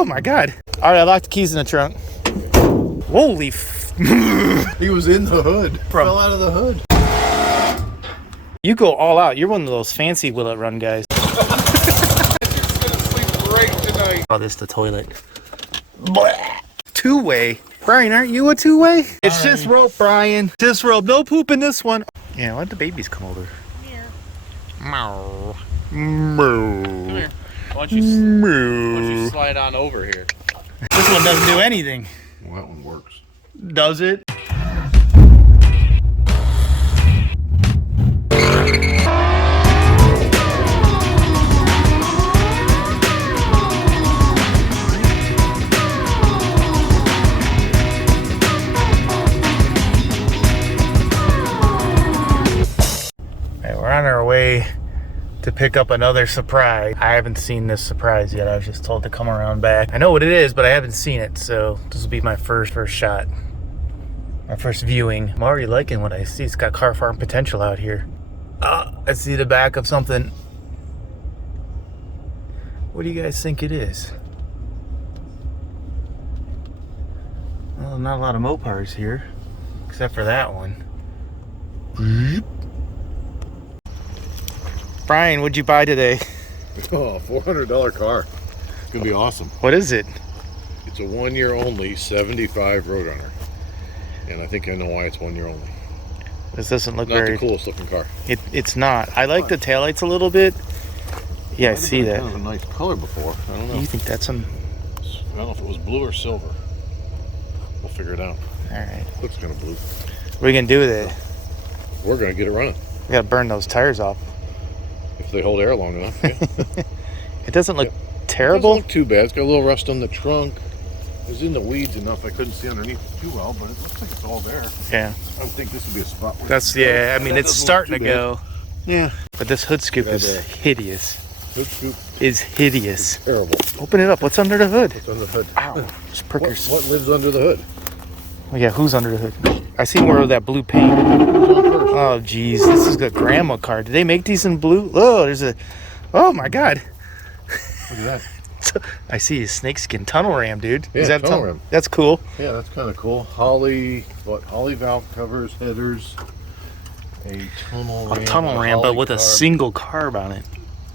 Oh my God. All right, I locked the keys in the trunk. Holy He was in the hood. Fell out of the hood. You go all out. You're one of those fancy Will It Run guys. You're gonna sleep great tonight. Oh, this is the toilet. Two-way. Brian, aren't you a two-way? It's just rope, Brian. Just rope. No poop in this one. Yeah, let the babies come over. Meow. Moo. Come here. Why don't you slide on over here? This one doesn't do anything. Well, that one works. Does it? We're on our way to pick up another surprise. I haven't seen this surprise yet. I was just told to come around back. I know what it is, but I haven't seen it, so this will be my first shot. My first viewing. I'm already liking what I see. It's got car farm potential out here. I see the back of something. What do you guys think it is? Well, not a lot of Mopars here, except for that one. Brian, what'd you buy today? Oh, $400 car. It's gonna be awesome. What is it? It's a 1 year only 75 Roadrunner. And I think I know why it's 1 year only. This doesn't look Not very... the coolest looking car. It's not. I like the taillights a little bit. Yeah, I see that. Kind of a nice color before. I don't know. You think that's some... I don't know if it was blue or silver. We'll figure it out. All right. Looks kind of blue. What are you gonna do with it? We're gonna get it running. We gotta burn those tires off. If they hold air long enough. Yeah. It doesn't look It terrible. doesn't look too bad. It's got a little rust on the trunk. It was in the weeds enough I couldn't see underneath too well, but it looks like it's all there. Yeah. I would think this would be a spot where That's, yeah, I mean, it's starting to go. Yeah. But this hood scoop is hideous. Hood scoop Is hideous. is terrible. Open it up. What's under the hood? What's under the hood? Ow. Just prickers. What lives under the hood? Oh, yeah, who's under the hood? I see more of that blue paint. Oh, geez. This is a grandma car. Did they make these in blue? Oh, there's a... Oh, my God. Look at that. I see a snakeskin tunnel ram, dude. Yeah, Is that tunnel ram. That's cool. Yeah, that's kind of cool. Holly valve covers, headers, a tunnel ram. A tunnel ram, but with a single carb on it.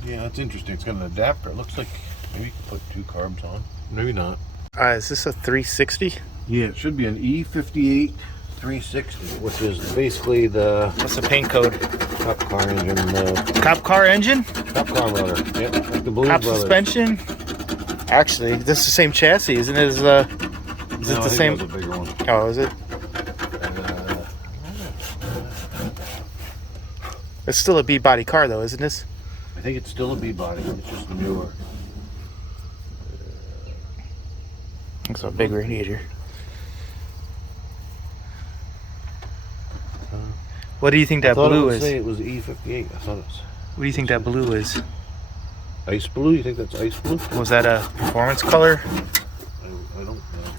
Yeah, that's interesting. It's got an adapter. It looks like maybe you can put two carbs on. Maybe not. Is this a 360? Yeah, it should be an E58 360, which is basically the What's the paint code? cop car engine. Cop car engine? Cop car motor. Yep, like the Blues Cop Brothers. suspension? Actually, this is the same chassis, isn't it? Is No, it I the think same? that was a bigger one. Oh, is it? It's still a B-body car, though, isn't this? I think it's still a B-body. It's just newer. It's a big radiator. What do you think that blue is? It was E58. I thought it was What do you think that blue is? ice blue. You think that's ice blue? Was that a performance color? I don't know.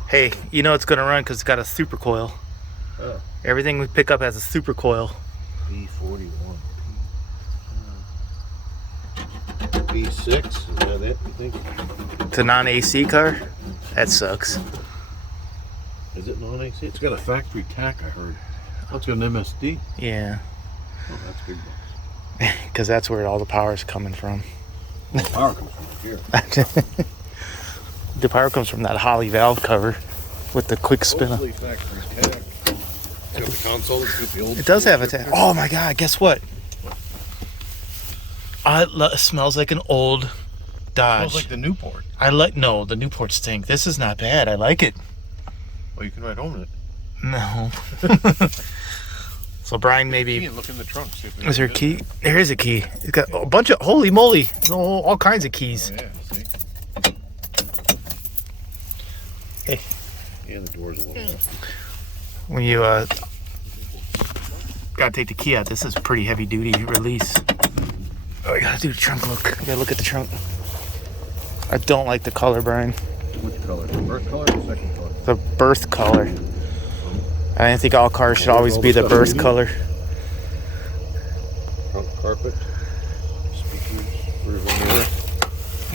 Hey, you know it's gonna run because it's got a super coil. Oh. Everything we pick up has a super coil. B41. B6. Is that it? You think? It's a non-AC car? That sucks. Is it non-AC? It's got a factory tack. I heard. Oh, it's got an MSD. Yeah, Oh, that's big. because that's where all the power is coming from. Well, power comes from here. The power comes from that Holly valve cover with the quick spin. Mostly factory tack. It's got the console. It's got the old. It does have a tag. Oh my God! Guess what? It smells like an old Dodge. Smells like the Newport. No, the Newport stink. This is not bad. I like it. Well, you can ride home in it. No. So Brian, maybe. You can look in the trunk. See if Is there a key? There is a key. It's got a bunch of, holy moly, all kinds of keys. Oh, yeah, see? Hey. Yeah, the door's a little rusty. When you gotta take the key out, this is pretty heavy duty release. Oh, I gotta do the trunk look. I gotta look at the trunk. I don't like the color, Brian. Which color? The birth color or the second color? The birth color. I think all cars should always be the birth color. Front carpet. Speakers. Rear mirror.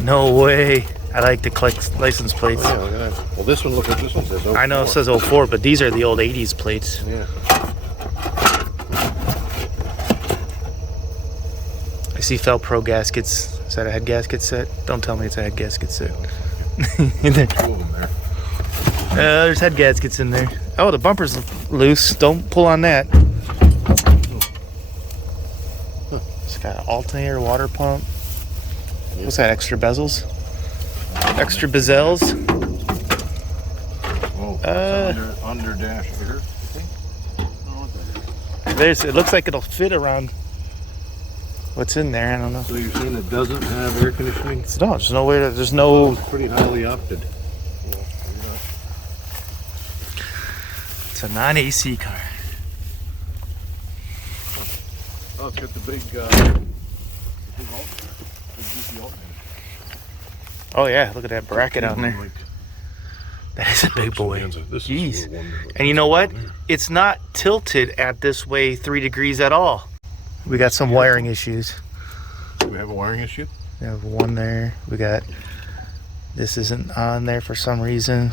No way. I like to collect license plates. Oh, yeah, look at that. Well, this one, look at this one says 04. I know it says 04, but these are the old 80s plates. Yeah. I see Felpro gaskets. Is that a head gasket set? Don't tell me it's a head gasket set. In there. 2 of them there. There's head gaskets in there. Oh, the bumper's loose. Don't pull on that. It's got an alternator, water pump. What's that, extra bezels? Extra bezels? Oh, it's under dash air, I think. It looks like it'll fit around what's in there. I don't know. So you're saying it doesn't have air conditioning? No, there's no way to, there's no... It's pretty highly opted. It's a non-AC car. Oh, it's got the big alternator. Big GT alternator. Oh yeah, look at that bracket on there. Like, That is a big boy. this Jeez. is the one that- And you know what? It's not tilted at this way 3 degrees at all. We got some wiring issues. Do we have a wiring issue? We have one there. We got, this isn't on there for some reason.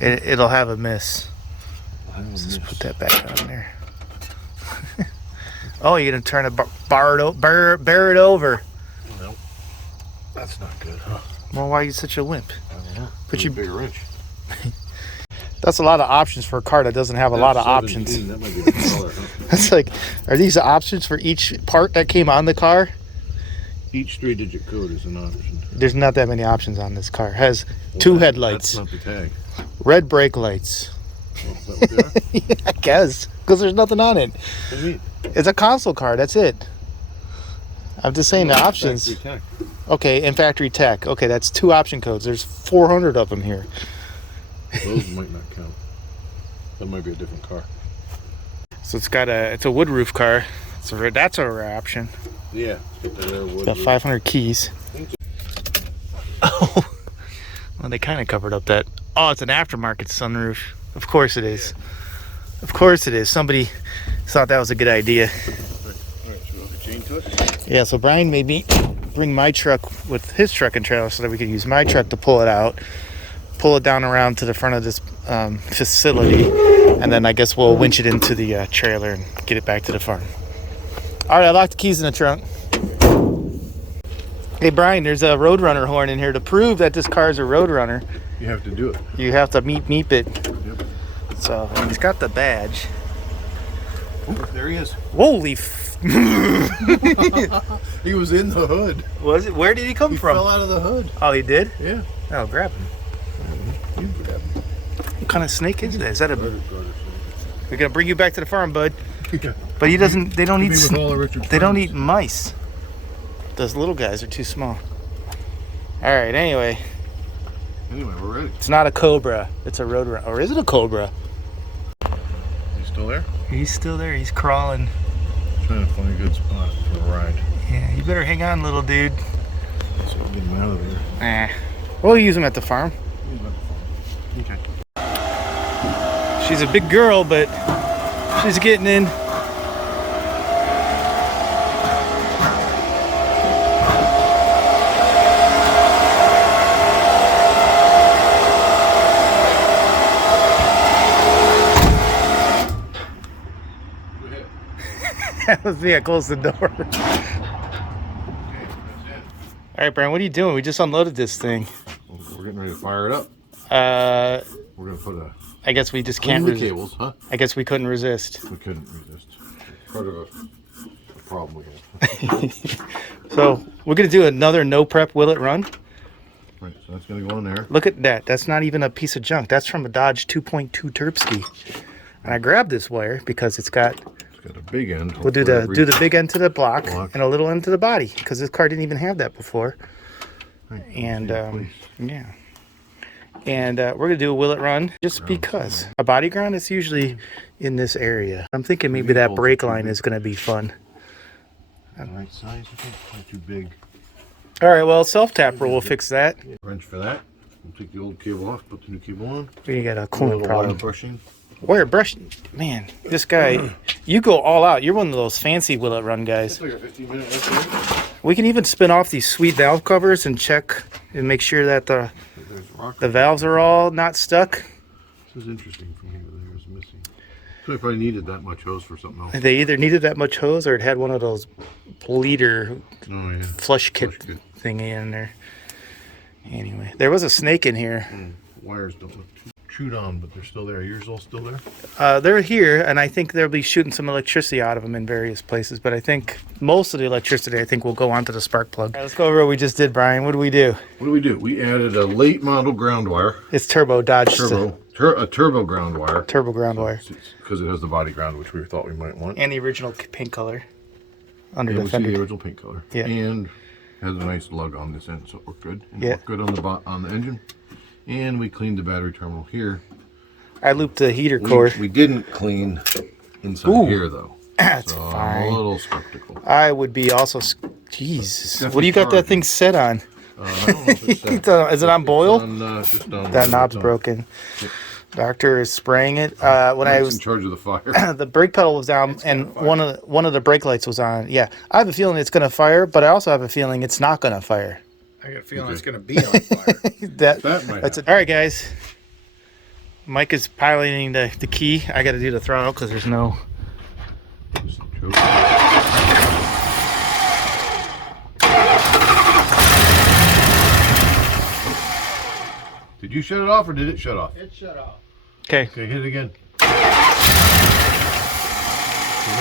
It'll have a miss. Let's just put that back on there. Oh, you're gonna turn it, bear it over. No, that's not good, huh? Well, why are you such a wimp? I don't know. Put your bigger wrench. That's a lot of options for a car that doesn't have a lot of options. That might be the color, huh? It's like, are these the options for each part that came on the car? Each 3-digit code is an option. There's not that many options on this car. It has 2 headlights, That's not the tag. red brake lights. Oh, is that what they are? Yeah, I guess, because there's nothing on it. What do you mean? It's a console car, that's it. I'm just saying the Oh, options. factory tag. Okay, and factory tech. Okay, that's 2 option codes. There's 400 of them here. Those might not count. That might be a different car. So it's a wood roof car. So that's a rare option. Yeah. It's Got 500 keys. Oh, well, they kind of covered up that. Oh, it's an aftermarket sunroof. Of course it is. Of course it is. Somebody thought that was a good idea. Alright, so we'll hook a chain to it. Yeah, so Brian made me bring my truck with his truck and trailer so that we could use my truck to pull it out, pull it down around to the front of this facility, and then I guess we'll winch it into the trailer and get it back to the farm. All right, I locked the keys in the trunk. Hey, Brian, there's a Roadrunner horn in here to prove that this car is a Roadrunner. You have to do it. You have to meep it. Yep. So, and he's got the badge. Oh, there he is. Holy He was in the hood. Was it? Where did he come He from? fell out of the hood. Oh, he did? Yeah. Oh, grab him. You grab him. What kind of snake is that? Is that a... Garter We're going to bring you back to the farm, bud. snake. Yeah. But he doesn't... They don't eat... With all the Richard They don't friends. eat mice. Those little guys are too small. All right, anyway. Anyway, we're ready. It's not a Cobra. It's a Roadrunner. Or is it a Cobra? You still there? He's still there. He's crawling. Trying to find a good spot for a ride. Yeah, you better hang on, little dude. So we'll get him out of there. We'll use him at the farm. Okay. She's a big girl, but she's getting in. That was me. I closed the door. All right, Brian, what are you doing? We just unloaded this thing. We're getting ready to fire it up. We're gonna put a I guess we just can't clean the resist. cables, huh? I guess we couldn't resist. We couldn't resist. Part of a problem we have. So we're gonna do another no prep will it run. Right, so that's gonna go in there. Look at that. That's not even a piece of junk. That's from a Dodge 2.2 Terpsky. And I grabbed this wire because it's got Got a big end. we'll do the big end to the block Block. and a little end to the body because this car didn't even have that before. Right, And please. yeah. And we're gonna do a will it run just because a body ground is usually in this area. I'm thinking maybe that brake line is gonna be fun. The right size, I think. Not too big. All right, well, self tapper will fix that. Wrench for that. We'll take the old cable off, put the new cable on. We got a A coolant little problem. wire brushing. Wire brush, man. This guy, you go all out. You're one of those fancy will it run guys. It's like a 15-minute estimate. We can even spin off these sweet valve covers and check and make sure that the valves are all not stuck. This is interesting from here to there is missing. So if I needed that much hose for something else. They either needed that much hose or it had one of those bleeder flush kit thingy in there. Anyway, there was a snake in here. Wires don't look too chewed on, but they're still there. Are yours all still there? They're here, and I think they'll be shooting some electricity out of them in various places. But I think most of the electricity, I think, will go onto the spark plug. All right, let's go over what we just did, Brian. What do we do? What do? We added a late model ground wire. It's turbo Dodge. A turbo ground wire. Turbo ground wire. Because it has the body ground, which we thought we might want. And the original pink color. Under the fender. The original pink color. Yeah. And has a nice lug on this end, so it worked good. And it worked good on the engine. And we cleaned the battery terminal here. I looped the heater cord. We didn't clean inside here though. That's so fine. I'm a little skeptical. I would be also. Jesus. What do you got that thing set on? I don't know if it's set. Is it on boil? Just on that knob's broken. Yep. Doctor is spraying it. When I was in charge of the fire, the brake pedal was down and one of the brake lights was on. Yeah, I have a feeling it's gonna fire, but I also have a feeling it's not gonna fire. I got a feeling it's gonna be on fire. that might that's it. All right, guys. Mike is piloting the key. I got to do the throttle because there's no. Did you shut it off or did it shut off? It shut off. Okay. Okay, hit it again. Maybe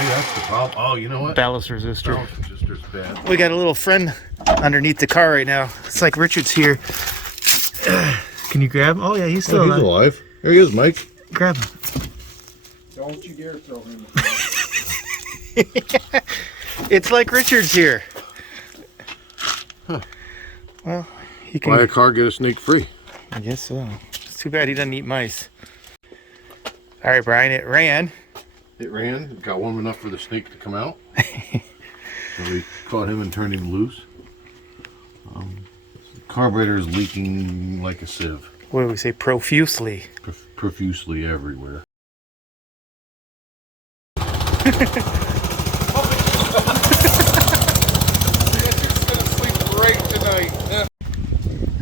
that's the problem. Oh, you know what? Ballast resistor. Ballast resistor's bad. We got a little friend underneath the car right now. It's like Richard's here. Can you grab him? Oh yeah, he's still alive. He's alive. There he is, Mike. Grab him. Don't you dare throw him. It's like Richard's here. Huh. Well, he can. Buy a car, get a snake free. I guess so. It's too bad he doesn't eat mice. All right, Brian, it ran. It ran. It got warm enough for the snake to come out. So we caught him and turned him loose. The carburetor is leaking like a sieve. What do we say? Profusely. Profusely everywhere.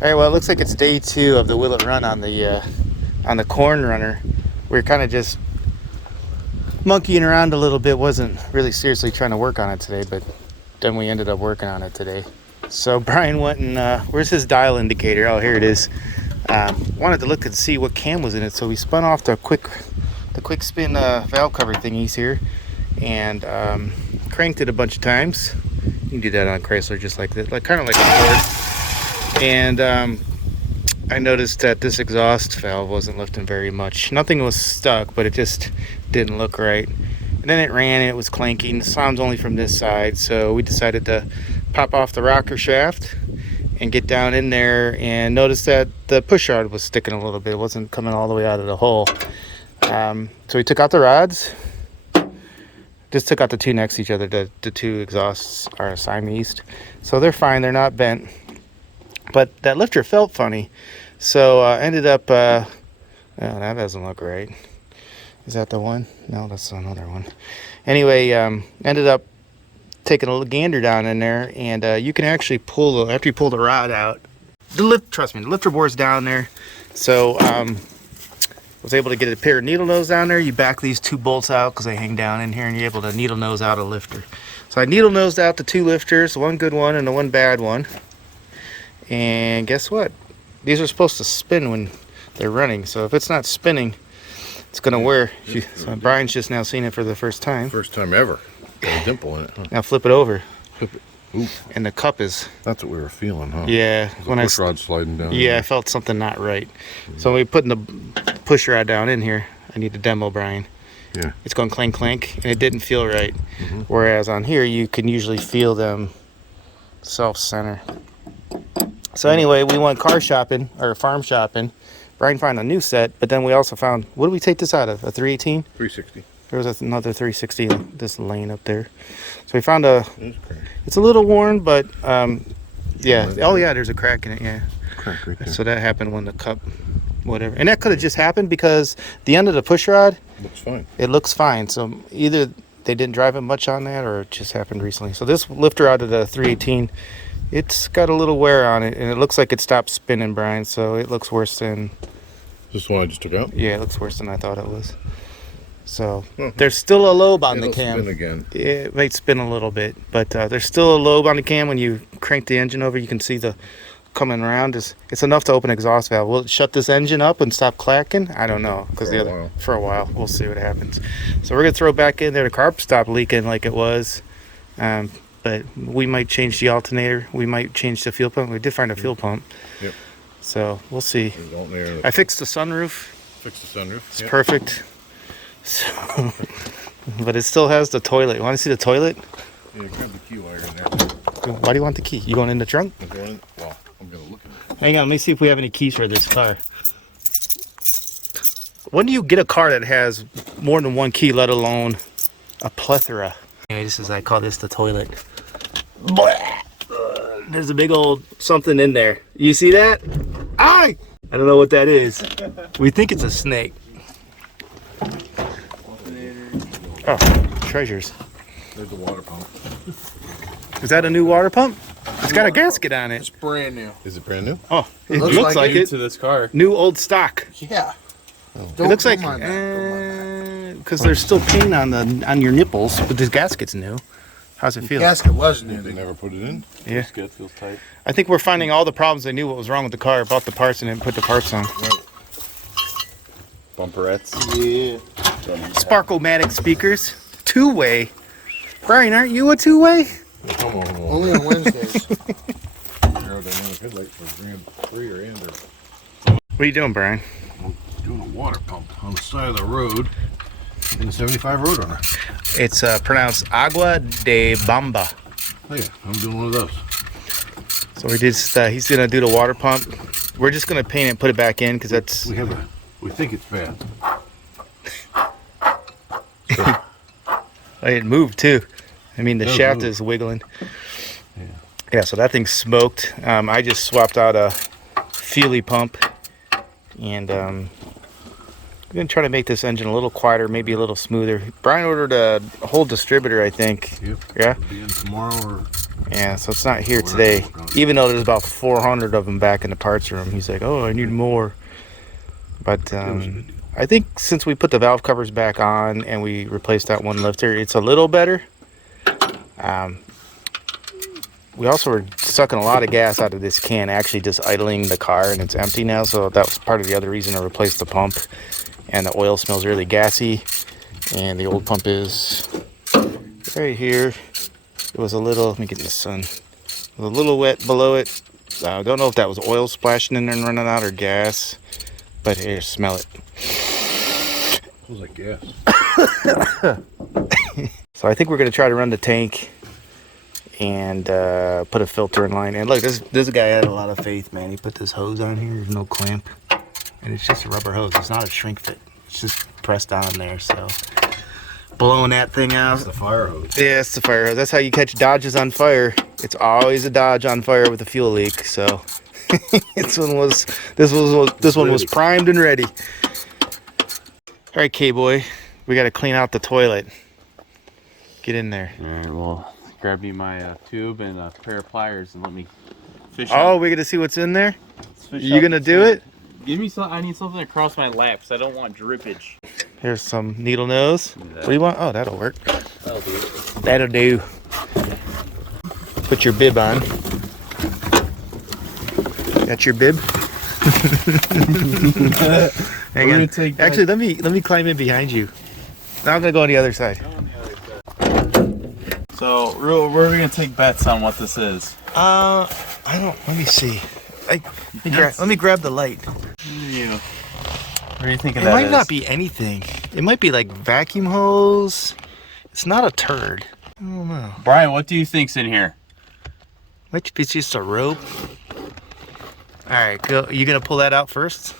All right, well, it looks like it's day 2 of the Will It Run on the Cornrunner. We're kind of just monkeying around a little bit. Wasn't really seriously trying to work on it today, but then we ended up working on it today. So Brian went and where's his dial indicator? Oh, here it is. Wanted to look and see what cam was in it, so we spun off the quick spin valve cover thingies here and cranked it a bunch of times. You can do that on Chrysler just like that, kind of like a Ford. And I noticed that this exhaust valve wasn't lifting very much. Nothing was stuck, but it just didn't look right. And then it ran and it was clanking. The sound's only from this side, so we decided to pop off the rocker shaft and get down in there and notice that the push rod was sticking a little bit. It wasn't coming all the way out of the hole. So we took out the rods. Just took out the two next to each other. The two exhausts are Siamese. So they're fine. They're not bent. But that lifter felt funny. So ended up... oh, that doesn't look right. Is that the one? No, that's another one. Anyway, ended up taking a little gander down in there. And you can actually pull after you pull the rod out. Trust me, the lifter bore's down there. So... was able to get a pair of needle nose down there. You back these 2 bolts out because they hang down in here, and you're able to needle nose out a lifter. So I needle nosed out the 2 lifters, one good one and the one bad one. And guess what? These are supposed to spin when they're running. So if it's not spinning, it's gonna wear. So Brian's just now seen it for the first time. First time ever. Got a dimple in it. Huh? Now flip it over. Flip it. Ooh. And the cup is. That's what we were feeling, huh? Yeah. When push rod sliding down. Yeah, I felt something not right. So we putting the push rod down in here. I need to demo Brian. Yeah. It's going clank clank, and it didn't feel right. Whereas on here, you can usually feel them self-center. So anyway, we went car shopping or farm shopping. Brian found a new set, but then we also found, what did we take this out of? A 318? 360. There was another 360 this lane up there. So we found it's a little worn, but yeah. Oh yeah, there's a crack in it. Yeah. Crack right there. So that happened when the cup, whatever, and that could have just happened because the end of the push rod looks fine. It looks fine. So either they didn't drive it much on that, or it just happened recently. So this lifter out of the 318, it's got a little wear on it, and it looks like it stopped spinning, Brian. So it looks worse than. This one I just took out? Yeah, it looks worse than I thought it was. So there's still a lobe on the It'll cam. spin again. It might spin a little bit, but there's still a lobe on the cam. When you crank the engine over, you can see the coming around. It's enough to open exhaust valve. Will it shut this engine up and stop clacking? I don't know, because for a while we'll see what happens. So we're gonna throw it back in there. The carb stopped leaking like it was, but we might change the alternator. We might change the fuel pump. We did find a fuel pump. Yep. So we'll see. I fixed the sunroof. Fixed the sunroof. It's perfect. So, but it still has the toilet. You want to see the toilet? Yeah, grab the key while you're in there. Why do you want the key? You going in the trunk? I'm going. Well, I'm gonna look at it. Hang on, let me see if we have any keys for this car. When do you get a car that has more than one key, let alone a plethora? Anyway, this is, I call this the toilet. There's a big old something in there. You see that? I don't know what that is. We think it's a snake. Oh, treasures. There's the water pump. Is that a new water pump? It's got a gasket on It's it. brand new. Is it brand new? Oh, it looks like New it. to this car. New old stock. Yeah. It looks like because there's still paint on your nipples, but this gasket's new. How's it feel? Gasket was new. They never put it in? Yeah. It's good. Feels tight. I think we're finding all the problems. They knew what was wrong with the car, bought the parts, and then put the parts on. Right. Bumperettes. Yeah. Sparkle-matic speakers, two-way. Brian, aren't you a two-way? Come on. Only on Wednesdays. Aerodynamic headlight for Grand Prix or Ander. What are you doing, Brian? I'm doing a water pump on the side of the road in the 75 Roadrunner. It's pronounced Agua de Bamba. Oh yeah, I'm doing one of those. So we just he's gonna do the water pump. We're just gonna paint it and put it back in because that's. We think it's bad. It moved too. I mean, the Does shaft move. is wiggling. Yeah, so that thing's smoked. I just swapped out a Feely pump, and I'm gonna try to make this engine a little quieter, maybe a little smoother. Brian ordered a whole distributor, I think. Yep. Yeah. It'll be in tomorrow or Yeah, so it's not here today. Even though there's about 400 of them back in the parts room, he's like, "Oh, I need more." But I think since we put the valve covers back on and we replaced that one lifter, it's a little better. We also were sucking a lot of gas out of this can, actually just idling the car, and it's empty now. So that was part of the other reason to replace the pump. And the oil smells really gassy, and the old pump is right here. It was a little, let me get the sun, a little wet below it. I don't know if that was oil splashing in there and running out or gas, but here, smell it. smells like gas. So I think we're gonna try to run the tank and put a filter in line. And look, this guy had a lot of faith, man. He put this hose on here. There's no clamp, and it's just a rubber hose. It's not a shrink fit. It's just pressed on there. So blowing that thing out. It's the fire hose. Yeah, it's the fire hose. That's how you catch Dodges on fire. It's always a Dodge on fire with a fuel leak. So this one was primed and ready. All right, K-boy, we got to clean out the toilet. Get in there. All right. Well, grab me my tube and a pair of pliers and let me fish. Oh, out. we're gonna see what's in there. Fish You out gonna the do toilet. it? Give me some. I need something across my lap because I don't want drippage. Here's some needle nose. What do you want? Oh, that'll work. That'll do it. That'll do. Put your bib on. Got your bib? Hang We're on. gonna take that- Actually, let me climb in behind you. Now I'm gonna go on the other side. So, we're gonna take bets on what this is. I don't. Let me see. Let me grab the light. What are you thinking It that might is? not be anything. It might be like vacuum hose. It's not a turd. I don't know. Brian, what do you think's in here? Might be just a rope. All right, go. You gonna pull that out first?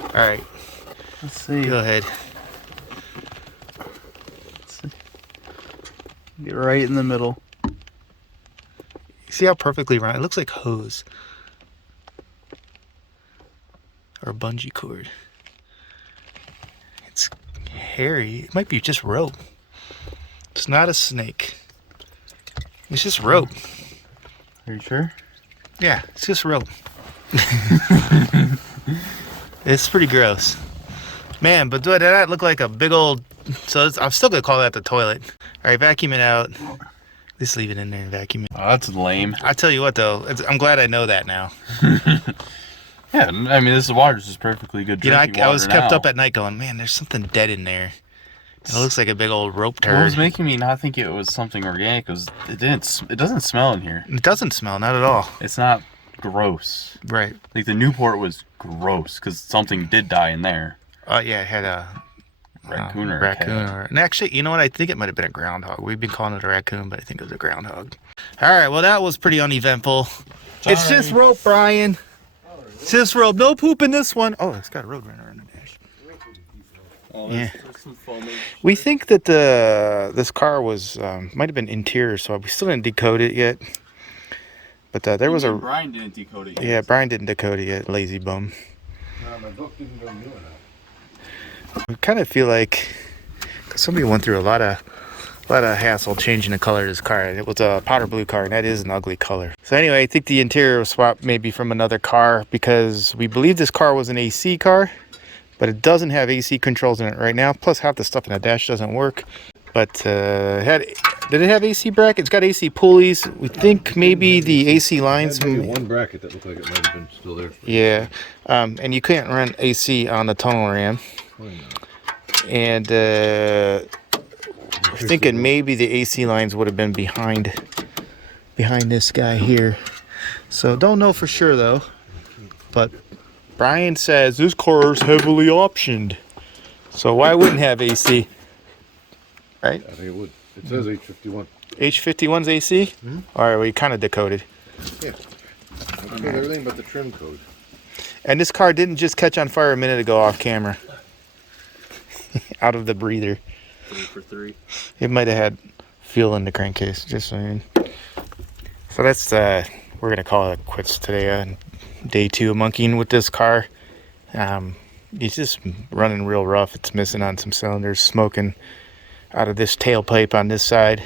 All right, Let's see. go ahead. Get right in the middle. See how perfectly round? It looks like hose or bungee cord. It's hairy. It might be just rope. It's not a snake. It's just rope. Are you sure? Yeah, it's just rope. It's pretty gross. Man, but did that look like a big old... So I'm still going to call that the toilet. All right, vacuum it out. Just leave it in there and vacuum it. Oh, that's lame. I tell you what, though. I'm glad I know that now. Yeah, I mean, this water's just perfectly good drinking I was water kept now. up at night going, man, there's something dead in there. It looks like a big old rope turd. What was making me not think it was something organic was it doesn't smell in here. It doesn't smell, not at all. It's not gross. Right. Like the Newport was gross because something did die in there. Oh, yeah, it had a... Raccoon or a raccoon cat. and actually, you know what? I think it might have been a groundhog. We've been calling it a raccoon, but I think it was a groundhog. All right, well, that was pretty uneventful. Sorry. It's just rope, Brian. It's just rope. No poop in this one. Oh, it's got a Roadrunner on the dash. Oh, Yeah. there's some foamage. We think that this car was might have been interior, so we still didn't decode it yet. But there was a... Brian didn't decode it yet. Yeah, Brian didn't decode it yet. Lazy bum. My book didn't go new enough. I kind of feel like somebody went through a lot of hassle changing the color of this car. It was a powder blue car, and that is an ugly color. So anyway, I think the interior was swapped maybe from another car because we believe this car was an AC car, but it doesn't have AC controls in it right now. Plus, half the stuff in the dash doesn't work. But did it have AC brackets? It's got AC pulleys. We think maybe the AC lines. Maybe one bracket that looked like it might have been still there. Yeah, and you can't run AC on the tunnel ram. And we're thinking maybe the AC lines would have been behind this guy here. So don't know for sure though. But Brian says this car is heavily optioned. So why wouldn't have AC? Right? I think it would. It says H51. H51's AC? Mm-hmm. All right, we kind of decoded. Yeah. Okay, everything but the trim code. And this car didn't just catch on fire a minute ago off camera. Out of the breather. 3 for 3. It might have had fuel in the crankcase, just saying. So that's, we're going to call it quits today. Day 2 of monkeying with this car. It's just running real rough. It's missing on some cylinders, smoking out of this tailpipe on this side.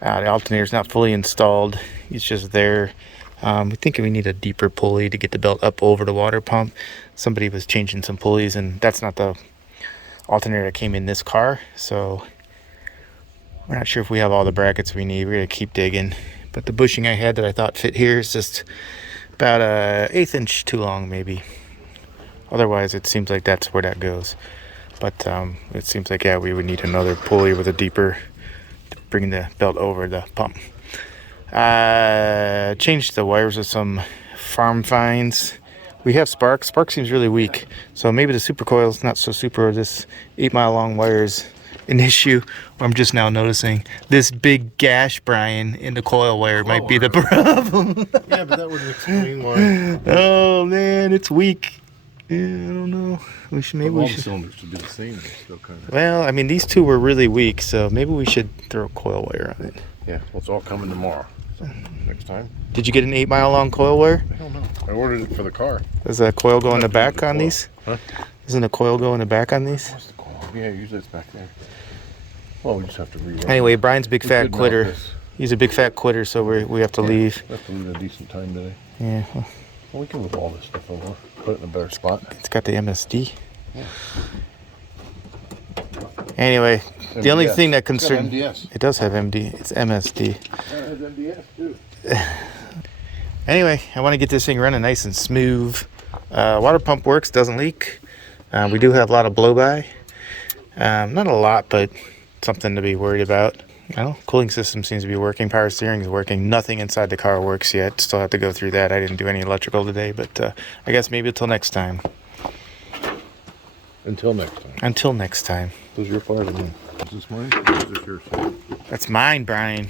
The alternator's not fully installed. It's just there. We think we need a deeper pulley to get the belt up over the water pump. Somebody was changing some pulleys, and that's not the alternator that came in this car, so we're not sure if we have all the brackets we need. We're gonna keep digging, but the bushing I had that I thought fit here is just about a 1/8 inch too long, maybe. Otherwise, it seems like that's where that goes. But it seems like, yeah, we would need another pulley with a deeper to bring the belt over the pump. Changed the wires with some farm finds. We have spark. Spark seems really weak, so maybe the super coil's not so super. This 8-mile long wire is an issue. I'm just now noticing this big gash, Brian, in the coil wire might be the problem. Yeah, but that wouldn't explain why. Oh man, it's weak. Yeah, I don't know. Maybe we should. Cylinders should be the same. Still kind of. Well, I mean, these two were really weak, so maybe we should throw coil wire on it. Yeah, well, it's all coming tomorrow. So next time. Did you get an 8-mile long coil wire? I don't know. I ordered it for the car. Does that coil go in the back on coil. these? Huh? Doesn't the coil go in the back on these? What's the coil? Yeah, usually it's back there. Well, we just have to rewrite. Anyway, Brian's a big We fat could mount quitter. this. He's a big fat quitter, so we have to leave. We have to leave at a decent time today. Yeah, well, Well, we can move all this stuff over. Put it in a better spot. it's got the MSD. Yeah. Anyway, the only MDS. thing that It's got concerns MDS. it does have MD. It's MSD. It has MDS too. Anyway, I want to get this thing running nice and smooth. Water pump works, doesn't leak. We do have a lot of blow by. Not a lot, but something to be worried about. Cooling system seems to be working. Power steering is working. Nothing inside the car works yet. Still have to go through that. I didn't do any electrical today, but I guess maybe until next time. Until next time. Until next time. Those are your part of mine. Is this mine? Or is this yours? That's mine, Brian.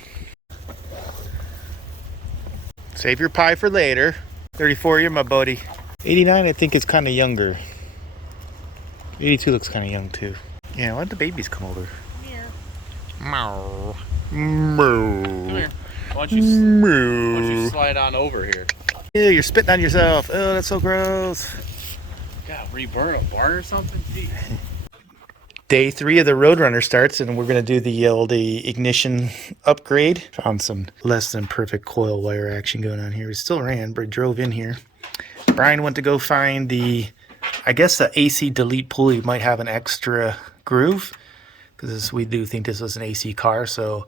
Save your pie for later. 34, you're my buddy. 89, I think, is kind of younger. 82 looks kind of young, too. Yeah, why don't the babies come over? Meow. Meow. Come here. Why don't you Meow. slide on over here? Ew, you're spitting on yourself. Oh, that's so gross. God, were you burning a barn or something? Jeez. Day 3 of the Roadrunner starts, and we're going to do the ignition upgrade. Found some less than perfect coil wire action going on here. It still ran, but it drove in here. Brian went to go find I guess the AC delete pulley might have an extra groove, because we do think this was an AC car, so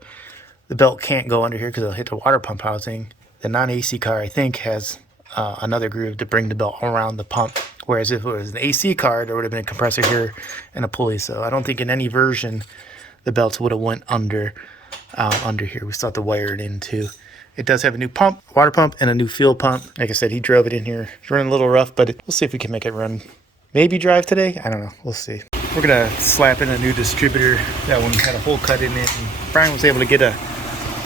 the belt can't go under here because it'll hit the water pump housing. The non-AC car, I think, has another groove to bring the belt around the pump. Whereas if it was an AC car, there would have been a compressor here and a pulley. So I don't think in any version the belts would have went under here. We still have to wire it in too. It does have a new pump, water pump, and a new fuel pump. Like I said, he drove it in here. It's running a little rough, but we'll see if we can make it run. Maybe drive today? I don't know. We'll see. We're going to slap in a new distributor. That one had a hole cut in it. And Brian was able to get a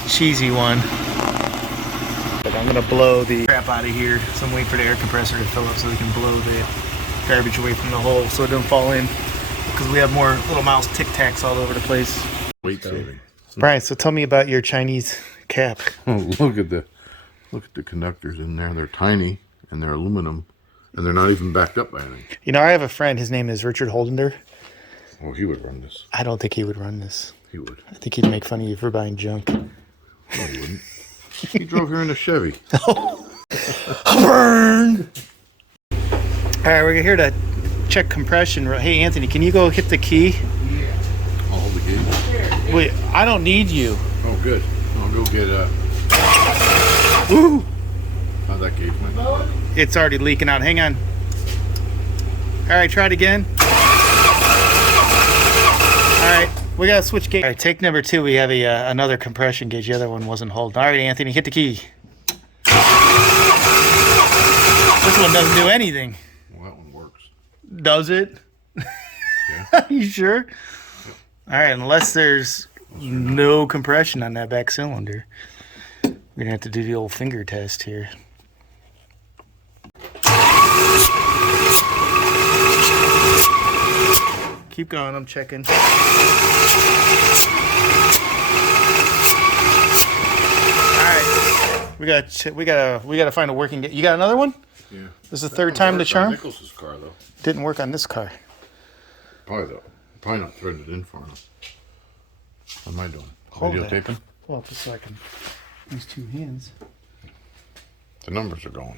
cheesy one. But I'm going to blow the crap out of here. So I'm waiting for the air compressor to fill up so we can blow the garbage away from the hole so it doesn't fall in. Because we have more little mouse tic tacs all over the place. Weight saving. Brian, so tell me about your Chinese cap. Oh, look at the conductors in there. They're tiny and they're aluminum, and they're not even backed up by anything. You know, I have a friend. His name is Richard Holdender. Oh, he would run this. I don't think he would run this. He would. I think he'd make fun of you for buying junk. No, he wouldn't. He drove here in a Chevy. Burn! All right, we're here to check compression. Hey, Anthony, can you go hit the key? Yeah. I'll hold the key. Wait, I don't need you. Oh, good. I'll go get Ooh! How'd that gauge went? It's already leaking out. Hang on. All right, try it again. All right, we got to switch gauge. All right, take number 2. We have another compression gauge. The other one wasn't holding. All right, Anthony, hit the key. This one doesn't do anything. Well, that one works. Does it? Yeah. You sure? Yep. All right, unless there's no compression on that back cylinder. We're going to have to do the old finger test here. Keep going, I'm checking. All right, we gotta find a working. You got another one? Yeah. This is the third time the charm. Nicholas's car though. Didn't work on this car. Probably not threaded in far enough. What am I doing? Hold that. Videotaping? Well, just so I can use 2 hands. The numbers are going.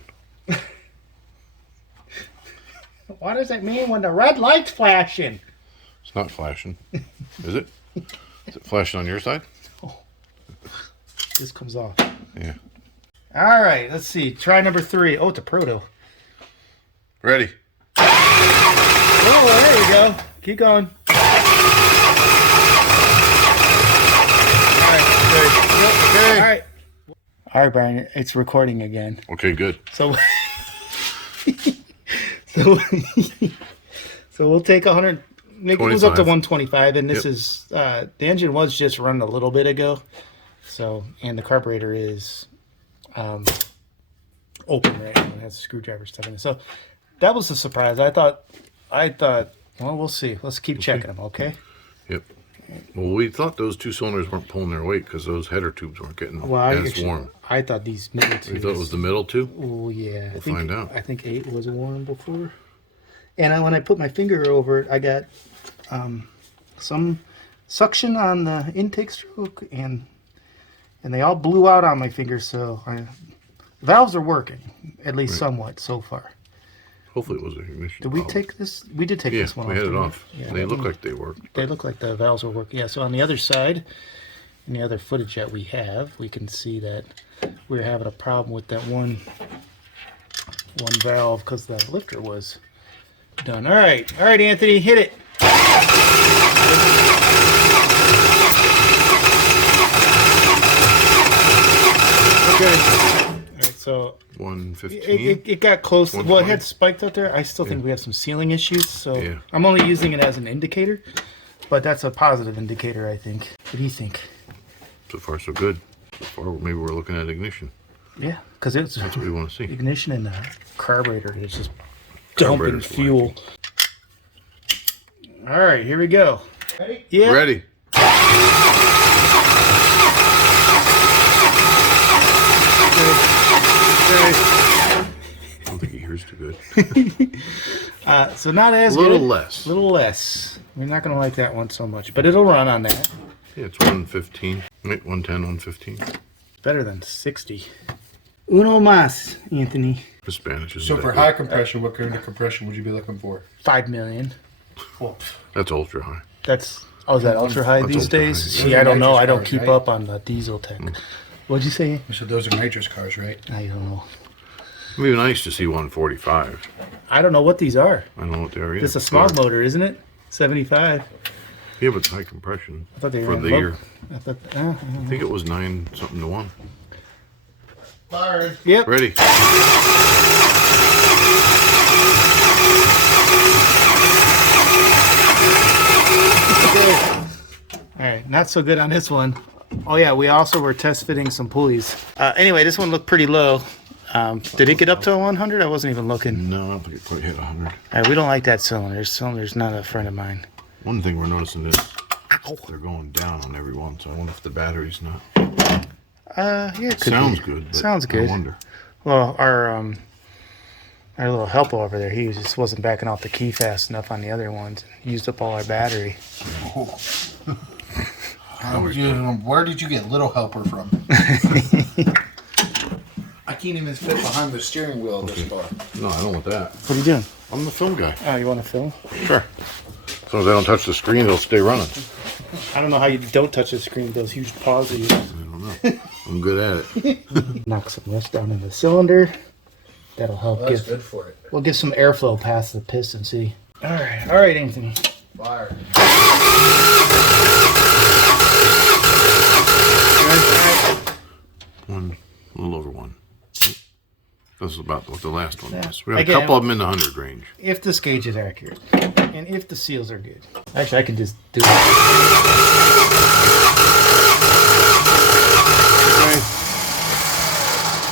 What does it mean when the red light's flashing? It's not flashing. Is it? Is it flashing on your side? Oh. This comes off. Yeah. All right, let's see. Try number 3. Oh, it's a proto. Ready. Oh, there you go. Keep going. All right, good. Okay. All right. All right, Brian, it's recording again. Okay, good. So, so we'll take 100. It goes up to 125, and this is the engine was just running a little bit ago. So, and the carburetor is open right now. It has a screwdriver stuff in it. So that was a surprise. I thought, well, we'll see. Let's keep checking them, okay? Yep. Well, we thought those 2 cylinders weren't pulling their weight because those header tubes weren't getting as warm. I thought these middle 2. You thought it was the middle 2? Oh, yeah. We'll find out. I think 8 was warm before. And when I put my finger over it, I got some suction on the intake stroke, and they all blew out on my finger. So valves are working, at least somewhat so far. Hopefully it was an ignition. Did we take this? We did take this one off. Yeah, we had it off. Yeah, they look like they worked. They look like the valves were working. Yeah, so on the other side, in the other footage that we have, we can see that we're having a problem with that one valve because the lifter was done. All right, Anthony, hit it. Okay. All right, so 115. it got close. Well, it had spiked up there. I still think we have some sealing issues, so I'm only using it as an indicator, but that's a positive indicator, I think. What do you think? So far, so good. So far, maybe we're looking at ignition. Yeah, because it's That's what we want to see. ignition and the carburetor is just dumping fuel. All right, here we go. Ready? Yeah. Ready. I don't think he hears too good. So not as A little good. less. A little less. You're not gonna like that one so much, but it'll run on that. Yeah, it's 115. Wait, 110, 115. Better than 60. Uno más, Anthony. For Spanish is So for high compression, what kind of compression would you be looking for? 5 million. Well, That's ultra high. That's is that ultra high That's these ultra days? high, yeah. See, I don't know. I don't Cars, keep right? up on the diesel tech. What'd you say? you said those are nitrous cars, right? I don't know. It'd be nice to see 145. I don't know what these are. I don't know what they are either. It's a smog motor, isn't it? 75. Yeah, but it's high compression I thought they for were the year. I thought, I think it was 9 something to 1. Fired. Yep. Ready? All right, not so good on this one. Oh yeah, we also were test fitting some pulleys. Anyway, this one looked pretty low. Did it get up to 100? I wasn't even looking. No, I don't think it quite hit 100. All right, we don't like that cylinder. This cylinder's not a friend of mine. One thing we're noticing is they're going down on every one, so I wonder if the battery's not. Yeah, it could Sounds be. good. But Sounds good. I wonder. Well, our little helper over there, he just wasn't backing off the key fast enough on the other ones. He used up all our battery. Where did you get little helper from? I can't even fit behind the steering wheel this far. No, I don't want that. What are you doing? I'm the film guy. Oh, you want to film? Sure. As long as I don't touch the screen, it'll stay running. I don't know how you don't touch the screen with those huge paws of yours. I don't know. I'm good at it. Knock some rust down in the cylinder. That'll help Well, that's good for it. We'll get some airflow past the piston, see. All right, Anthony. Fire. One, a little over 1. This is about what the last one Yeah. was. We had Again, a couple of them in the 100 range. If this gauge is accurate, and if the seals are good. Actually, I can just do it.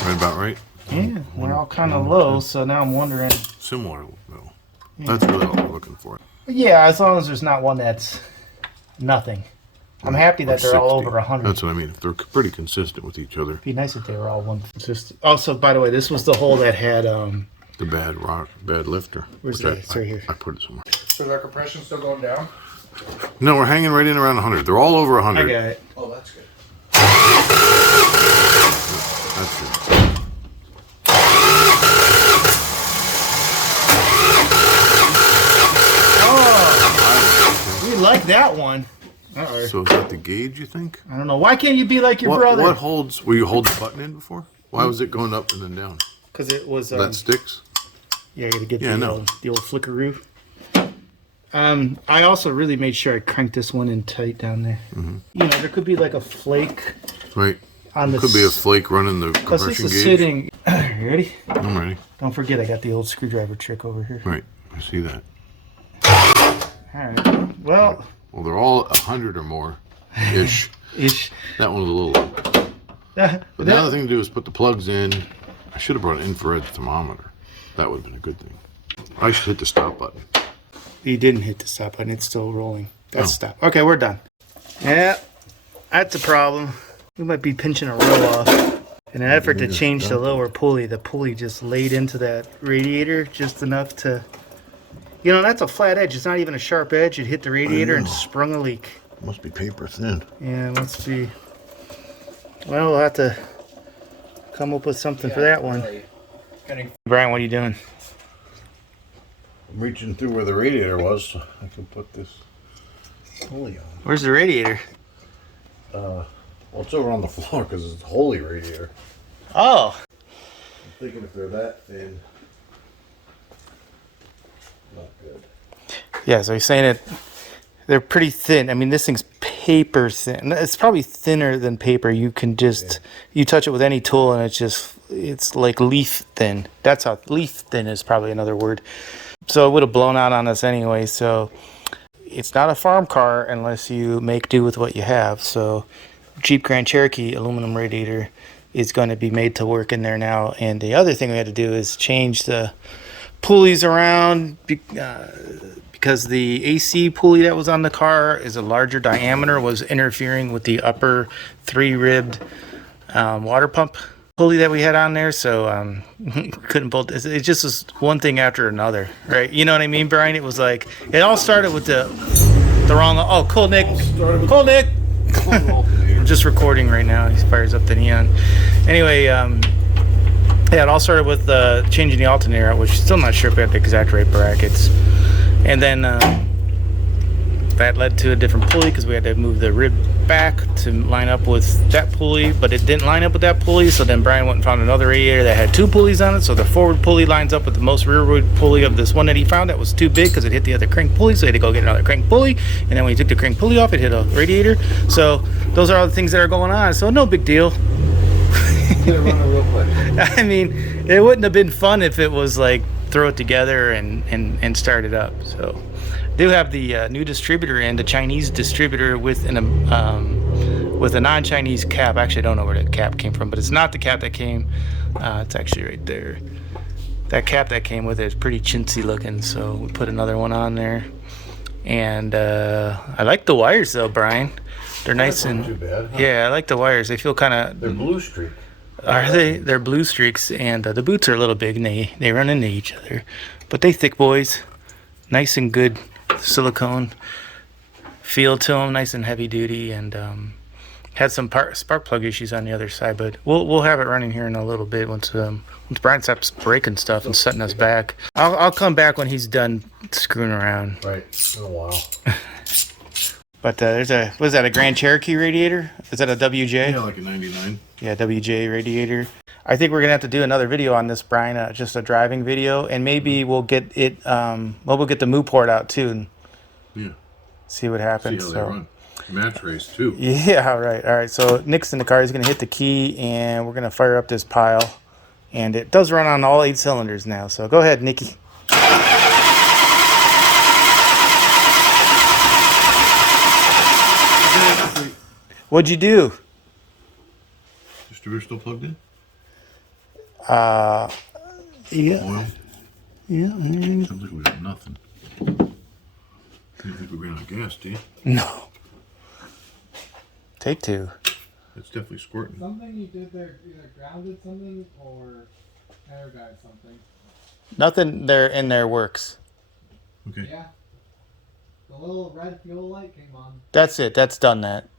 Right about right? Yeah, we're all kind of low, so now I'm wondering. Similar, though. That's really all we're looking for. Yeah, as long as there's not one that's nothing. I'm happy that they're all 60. over 100. That's what I mean. If they're pretty consistent with each other. Be nice if they were all one consistent. Also, by the way, this was the hole that had The bad lifter. Where's which that? It's right here. I put it somewhere. So that compression still going down? No, we're hanging right in around 100. They're all over I 100. got it. Oh, that's good. That's it. We like that one. Uh-oh. So is that the gauge, you think? I don't know. Why can't you be like your brother? What holds? Will you hold the button in before? Why was it going up and then down? Because it was. That sticks? Yeah, you gotta get Yeah, I know. the old flickaroo. I also really made sure I cranked this one in tight down there. Mm-hmm. You know, there could be like a flake Right. on the. Could be a flake running the Because this compression is gauge. sitting. You ready? I'm ready. Don't forget, I got the old screwdriver trick over here. Right. I see that. All right. Well. Well, they're all 100 or more ish. Ish. That one was a little low. But the other thing to do is put the plugs in. I should have brought an infrared thermometer. That would have been a good thing. I should hit the stop button. You didn't hit the stop button. It's still rolling. That's Oh. stop. Okay, we're done. Yeah, that's a problem. We might be pinching a row off. In an effort to change the lower pulley, the pulley just laid into that radiator just enough to... You know, that's a flat edge. It's not even a sharp edge. It hit the radiator and sprung a leak. Must be paper thin. Yeah, let's see. Well, we'll have to come up with something for that one. Brian, what are you doing? I'm reaching through where the radiator was so I can put this pulley on. Where's the radiator? Well, it's over on the floor because it's a holy radiator. Oh. I'm thinking if they're that thin, not good. Yeah, so he's saying it. They're pretty thin. I mean, this thing's paper thin. It's probably thinner than paper. You can just you touch it with any tool, and it's like leaf thin. That's how leaf thin is probably another word. So it would have blown out on us anyway. So it's not a farm car unless you make do with what you have. So Jeep Grand Cherokee aluminum radiator is going to be made to work in there now. And the other thing we had to do is change the pulleys around because the AC pulley that was on the car is a larger diameter, was interfering with the upper 3-ribbed water pump pulley that we had on there. So couldn't bolt. It just was one thing after another, right? You know what I mean, Brian? It was like it all started with the The wrong. Oh, cool, Nick. Cool, Nick. I'm just recording right now. He fires up the neon. Anyway, yeah, it all started with changing the alternator out, which still not sure if we had the exact right brackets. And then that led to a different pulley because we had to move the rib back to line up with that pulley, but it didn't line up with that pulley. So then Brian went and found another radiator that had 2 pulleys on it. So the forward pulley lines up with the most rearward pulley of this one that he found that was too big because it hit the other crank pulley. So he had to go get another crank pulley. And then when he took the crank pulley off, it hit a radiator. So those are all the things that are going on. So no big deal. Real quick. I mean, it wouldn't have been fun if it was like throw it together and start it up. So do have the new distributor and the Chinese distributor with a non-Chinese cap. Actually, I don't know where the cap came from, but it's not the cap that came. It's actually right there. That cap that came with it is pretty chintzy looking, so we put another one on there. And I like the wires though, Brian. They're nice and Too bad, huh? yeah, I like the wires. They feel kind of. They're blue streak. Are they? They're blue streaks, and the boots are a little big, and they run into each other. But they thick boys, nice and good silicone feel to them, nice and heavy duty, and had some spark plug issues on the other side. But we'll have it running here in a little bit once Brian stops breaking stuff and setting us back. I'll come back when he's done screwing around. Right, in a while. But there's what is that, a Grand Cherokee radiator? Is that a WJ? Yeah, like a 99. Yeah, WJ radiator. I think we're gonna have to do another video on this, Brian. Just a driving video, and maybe we'll get it. We'll get the moo port out too, and Yeah. see what See happens. how they run. Match race too. Yeah, all right. So Nick's in the car. He's gonna hit the key, and we're gonna fire up this pile. And it does run on all 8 cylinders now. So go ahead, Nicky. What'd you do? Distributor still plugged in? Yeah. Oil? Yeah. Sounds like we got nothing. You don't think we ran out of gas, do you? No. Take 2. It's definitely squirting. Something you did there either grounded something or air guide something. Nothing there in there works. Okay. Yeah. The little red fuel light came on. That's it. That's done that.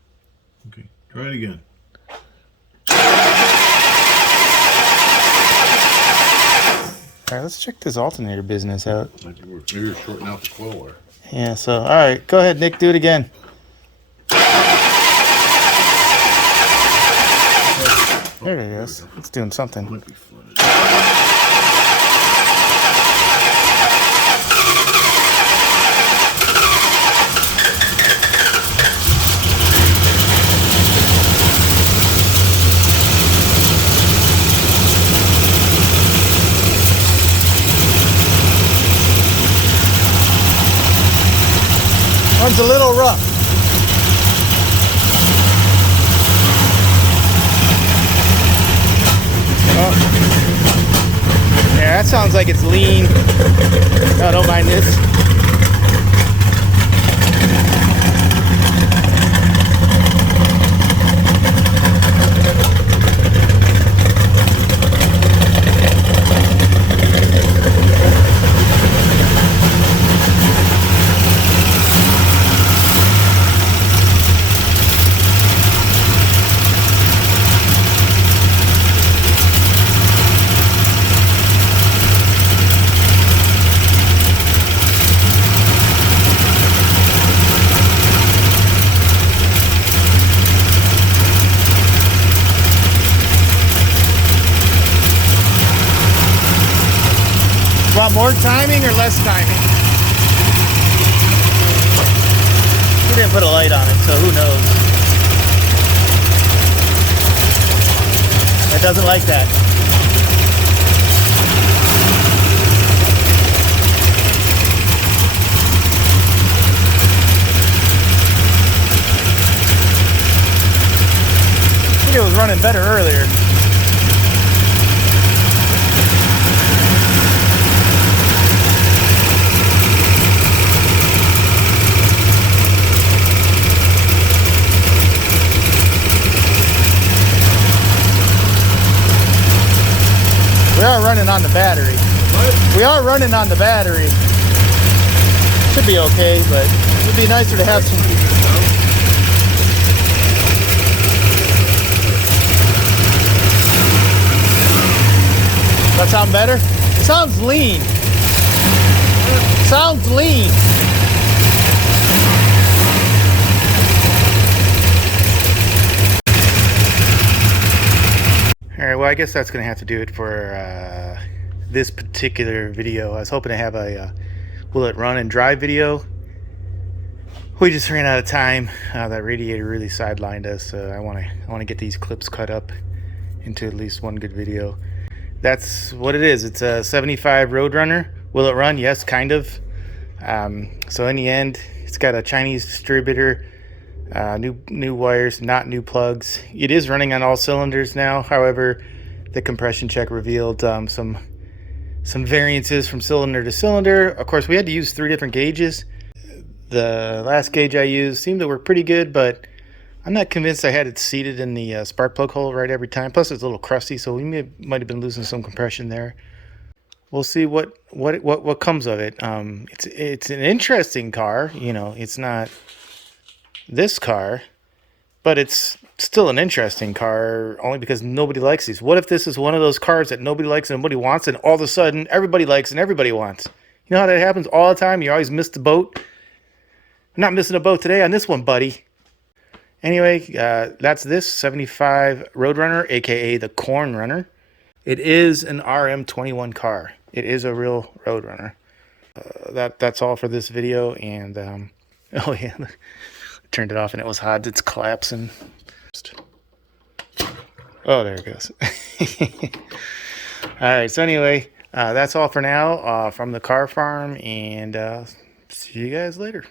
Okay. Try it again. All right, let's check this alternator business out. Maybe you're shorting out the coil wire. Yeah, so, all right. Go ahead, Nick. Do it again. There it is. It's doing something. Might be flooded. Runs a little rough. Oh. Yeah, that sounds like it's lean. No, don't mind this. Want more timing or less timing? We didn't put a light on it, so who knows? It doesn't like that. I think it was running better earlier. We are running on the battery. What? We are running on the battery. Should be okay, but it'd be nicer to have some. That sound better? Sounds lean. Sounds lean. All right, well, I guess that's gonna have to do it for this particular video. I was hoping to have a will it run and drive video. We just ran out of time. That radiator really sidelined us, so I want to get these clips cut up into at least one good video. That's what it is. It's a 75 Roadrunner. Will it run? Yes, kind of. So in the end, it's got a Chinese distributor, new wires, not new plugs. It is running on all cylinders now. However, the compression check revealed some variances from cylinder to cylinder. Of course, we had to use 3 different gauges. The last gauge I used seemed to work pretty good, but I'm not convinced I had it seated in the spark plug hole right every time. Plus, it's a little crusty, so we might have been losing some compression there. We'll see what comes of it. It's an interesting car. You know, it's not this car, but it's still an interesting car only because nobody likes these. What if this is one of those cars that nobody likes and nobody wants, and all of a sudden everybody likes and everybody wants? You know how that happens all the time? You always miss the boat. I'm not missing a boat today on this one, buddy. Anyway, that's this 75 Roadrunner, aka the Cornrunner. It is an RM21 car. It is a real Roadrunner. That's all for this video. And oh yeah, I turned it off and it was hot. It's collapsing. Oh, there it goes. All right. So anyway, that's all for now from the car farm, and see you guys later.